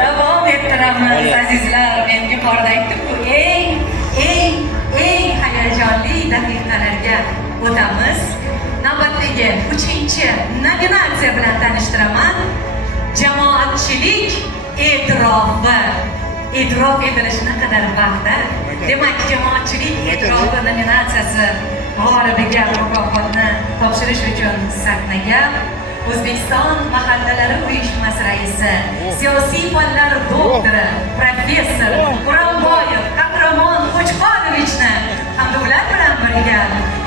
Davom ettiramiz azizlar. Men yuqorida aytdim-ku, eng hayajonli daqiqalarga o'tamiz. Navbatdagi 3-chi nominatsiya bilan tanishtiraman. Jamoatchilik e'tirofi. E'tirof etilish naqadar vaqtda. Demak, jamoatchilik e'tirofi nominatsiyasi g'olibiga mukofotni topshirish uchun sahnaga O'zbekiston Mahallalari uyushmasi raisi, siyosiy fanlar doktori, professor Quronboyev Qahramon Qo'chqorovichni hamda ular bilan birga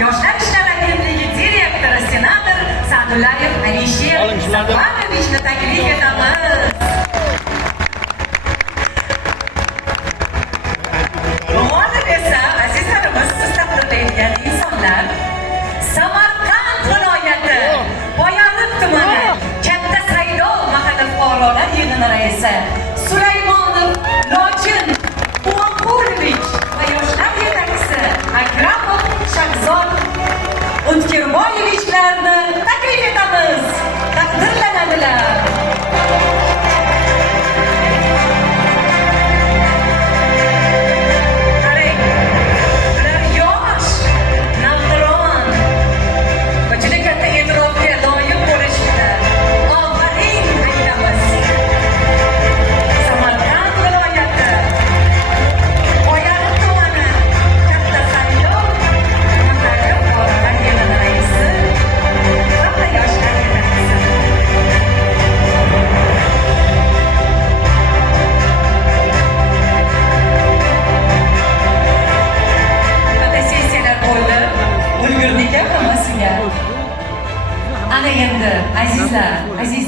Yoshlar ishlari agentligi direktori senator Sa'dullayev Alisher Sa'dullayevichni taklif etamiz. G'olib esa azizlarimiz, siz taqdirlaydigan insonlar Samarqand viloyati Boyariq tumani Katta Saydov mahalla fuqarolar yig'ini raisi Sulaymonov Lochin Uvaqulovich va yoshlar yetakchisi Akramov Shahzod O'tkirboyevichlarni taklif etamiz. Taqdirlanadilar. Ana endi azizlar, aziz